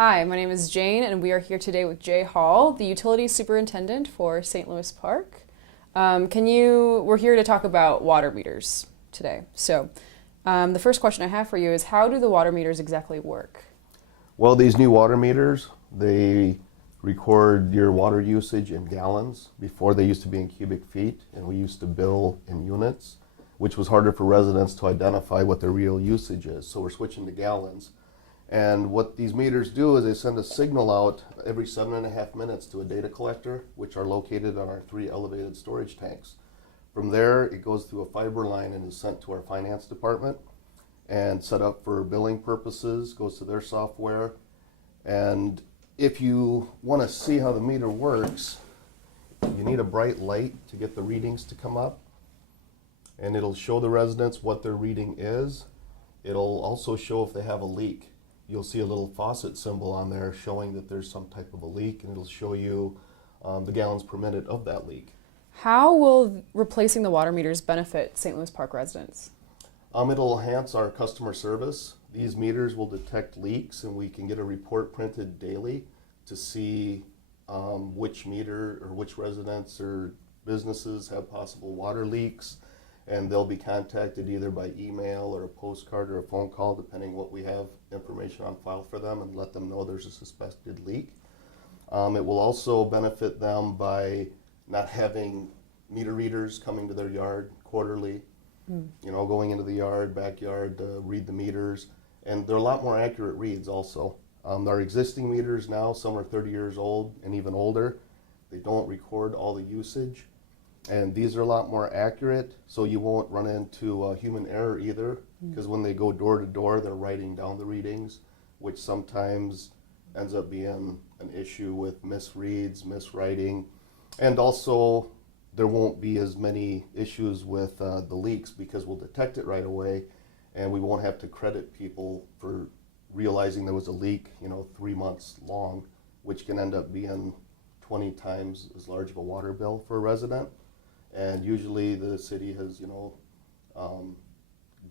Hi, my name is Jane, and we are here today with Jay Hall, the Utilities Superintendent for St. Louis Park. We're here to talk about water meters today. The first question I have for you is, how do the water meters exactly work? Well, these new water meters, they record your water usage in gallons. Before they used to be in cubic feet, and we used to bill in units, which was harder for residents to identify what their real usage is. So we're switching to gallons. And what these meters do is they send a signal out every 7.5 minutes to a data collector, which are located on our 3 elevated storage tanks. From there, it goes through a fiber line and is sent to our finance department and set up for billing purposes, goes to their software. And if you want to see how the meter works, you need a bright light to get the readings to come up. And it'll show the residents what their reading is. It'll also show if they have a leak. You'll see a little faucet symbol on there showing that there's some type of a leak, and it'll show you the gallons per minute of that leak. How will replacing the water meters benefit St. Louis Park residents? It'll enhance our customer service. These meters will detect leaks, and we can get a report printed daily to see which meter or which residents or businesses have possible water leaks. And they'll be contacted either by email or a postcard or a phone call, depending what we have information on file for them, and let them know there's a suspected leak. It will also benefit them by not having meter readers coming to their yard quarterly, going into the yard, backyard to read the meters. And they're a lot more accurate reads also. Our existing meters now, some are 30 years old and even older. They don't record all the usage. And these are a lot more accurate, so you won't run into human error either, because when they go door to door, they're writing down the readings, which sometimes ends up being an issue with misreads, miswriting. And also, there won't be as many issues with the leaks, because we'll detect it right away, and we won't have to credit people for realizing there was a leak, 3 months long, which can end up being 20 times as large of a water bill for a resident. And usually the city has,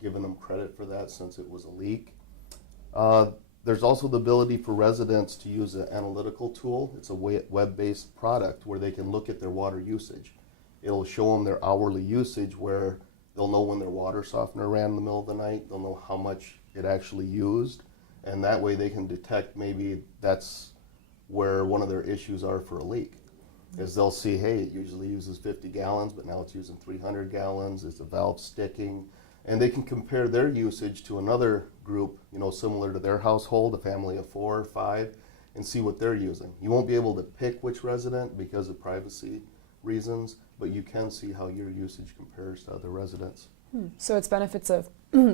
given them credit for that since it was a leak. There's also the ability for residents to use an analytical tool. It's a web-based product where they can look at their water usage. It'll show them their hourly usage, where they'll know when their water softener ran in the middle of the night. They'll know how much it actually used. And that way they can detect maybe that's where one of their issues are for a leak. Is they'll see, hey, it usually uses 50 gallons, but now it's using 300 gallons. Is the valve sticking? And they can compare their usage to another group, similar to their household, a family of 4 or 5, and see what they're using. You won't be able to pick which resident because of privacy reasons, but you can see how your usage compares to other residents. So it's benefits of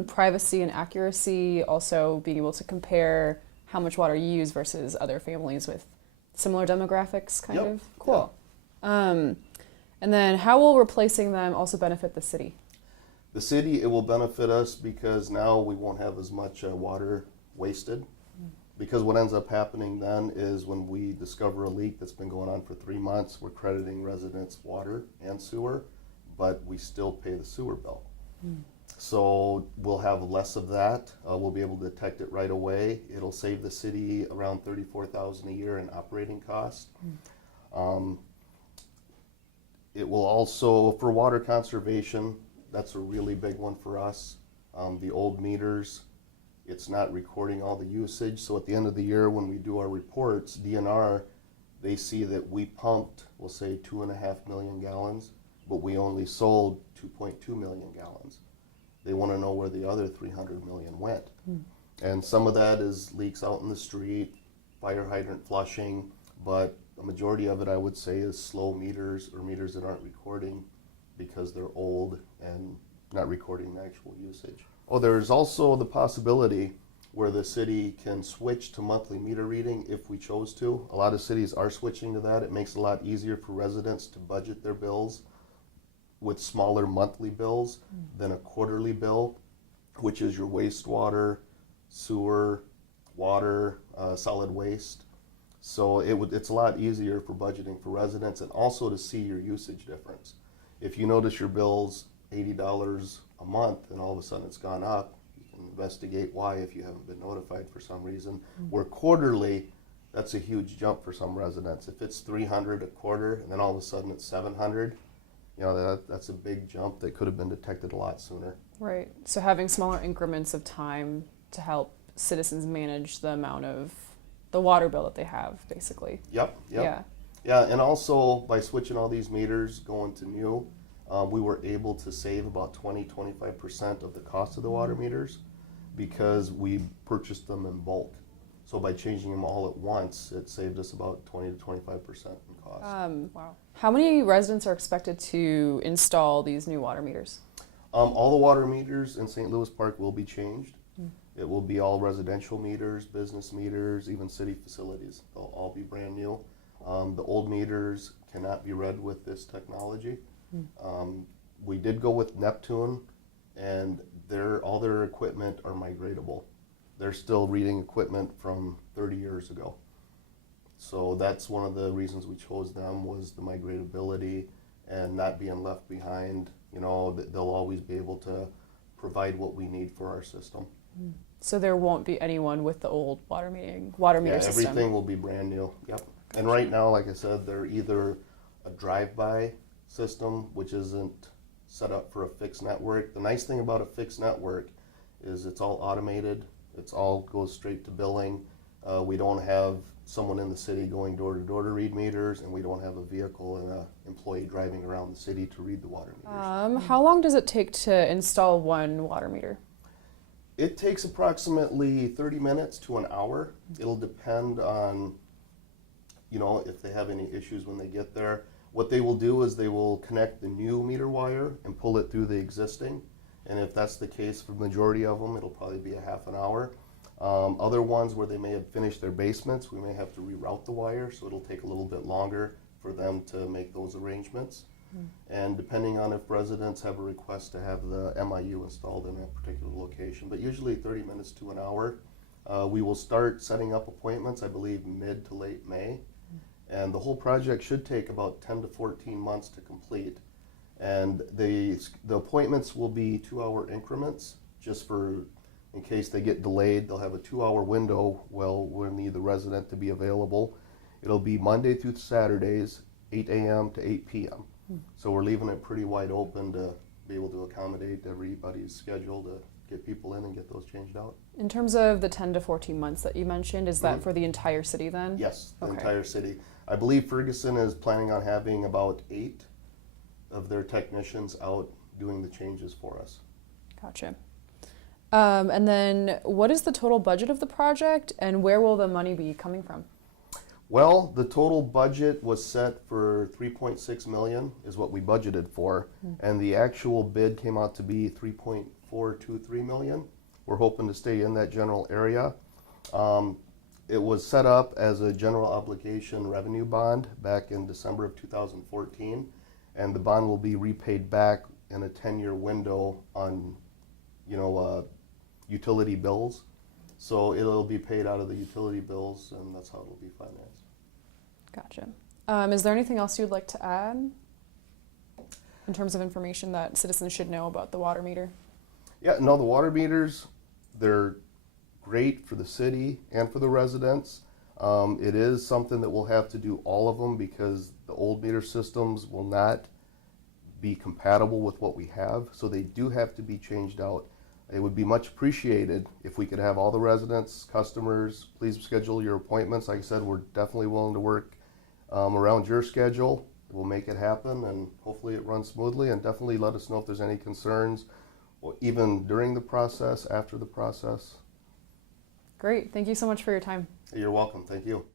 privacy and accuracy, also being able to compare how much water you use versus other families with similar demographics, kind Yep. of? Cool. And then how will replacing them also benefit the city? The city, it will benefit us because now we won't have as much water wasted. Because what ends up happening then is when we discover a leak that's been going on for 3 months, we're crediting residents water and sewer, but we still pay the sewer bill. So we'll have less of that. We'll be able to detect it right away. It'll save the city around $34,000 a year in operating costs. It will also, for water conservation, that's a really big one for us. The old meters, it's not recording all the usage. So at the end of the year when we do our reports, DNR, they see that we pumped, we'll say 2.5 million gallons, but we only sold 2.2 million gallons. They want to know where the other 300 million went. And some of that is leaks out in the street, fire hydrant flushing, but the majority of it, I would say, is slow meters or meters that aren't recording because they're old and not recording the actual usage. Oh, there's also the possibility where the city can switch to monthly meter reading if we chose to. A lot of cities are switching to that. It makes it a lot easier for residents to budget their bills with smaller monthly bills than a quarterly bill, which is your wastewater, sewer, water, solid waste. So it's a lot easier for budgeting for residents, and also to see your usage difference. If you notice your bill's $80 a month and all of a sudden it's gone up, you and investigate why if you haven't been notified for some reason. Where quarterly, that's a huge jump for some residents. If it's 300 a quarter and then all of a sudden it's 700, you know, that's a big jump that could have been detected a lot sooner. Right. So having smaller increments of time to help citizens manage the amount of the water bill that they have, basically. Yep. Yeah. Yeah, and also by switching all these meters going to new, we were able to save about 20-25% of the cost of the water meters because we purchased them in bulk. So by changing them all at once, it saved us about 20-25% in cost. Wow. How many residents are expected to install these new water meters? All the water meters in St. Louis Park will be changed. It will be all residential meters, business meters, even city facilities. They'll all be brand new. The old meters cannot be read with this technology. We did go with Neptune, and all their equipment are migratable. They're still reading equipment from 30 years ago. So that's one of the reasons we chose them, was the migratability and not being left behind. You know, they'll always be able to provide what we need for our system. So there won't be anyone with the old water meter Yeah, system. everything will be brand new. Yep. And right now, like I said, they're either a drive-by system, which isn't set up for a fixed network. The nice thing about a fixed network is it's all automated. It's all goes straight to billing. We don't have someone in the city going door to door to read meters, and we don't have a vehicle and an employee driving around the city to read the water meters. How long does it take to install one water meter? It takes approximately 30 minutes to an hour. It'll depend on, you know, if they have any issues when they get there. What they will do is they will connect the new meter wire and pull it through the existing. And if that's the case for the majority of them, it'll probably be a half an hour. Other ones where they may have finished their basements, we may have to reroute the wire, so it'll take a little bit longer for them to make those arrangements. And depending on if residents have a request to have the MIU installed in a particular location, but usually 30 minutes to an hour. We will start setting up appointments, I believe, mid to late May. And the whole project should take about 10 to 14 months to complete. And the appointments will be 2-hour increments, just for, in case they get delayed, they'll have a 2-hour window we'll need the resident to be available. It'll be Monday through Saturdays, 8 a.m. to 8 p.m. So we're leaving it pretty wide open to be able to accommodate everybody's schedule to get people in and get those changed out. In terms of the 10 to 14 months that you mentioned, is that for the entire city then? Yes, the Okay. entire city. I believe Ferguson is planning on having about 8 of their technicians out doing the changes for us. Gotcha. And then what is the total budget of the project, and where will the money be coming from? Well, the total budget was set for $3.6 million is what we budgeted for, and the actual bid came out to be $3.423 million. We're hoping to stay in that general area. It was set up as a general obligation revenue bond back in December of 2014, and the bond will be repaid back in a 10-year window on, utility bills. So it'll be paid out of the utility bills, and that's how it'll be financed. Gotcha. Is there anything else you'd like to add in terms of information that citizens should know about the water meter? Yeah, no, the water meters, they're great for the city and for the residents. It is something that we'll have to do all of them because the old meter systems will not be compatible with what we have, so they do have to be changed out. It would be much appreciated if we could have all the residents, customers, please schedule your appointments. Like I said, we're definitely willing to work around your schedule. We'll make it happen, and hopefully it runs smoothly, and definitely let us know if there's any concerns, or even during the process, after the process. Great. Thank you so much for your time. You're welcome. Thank you.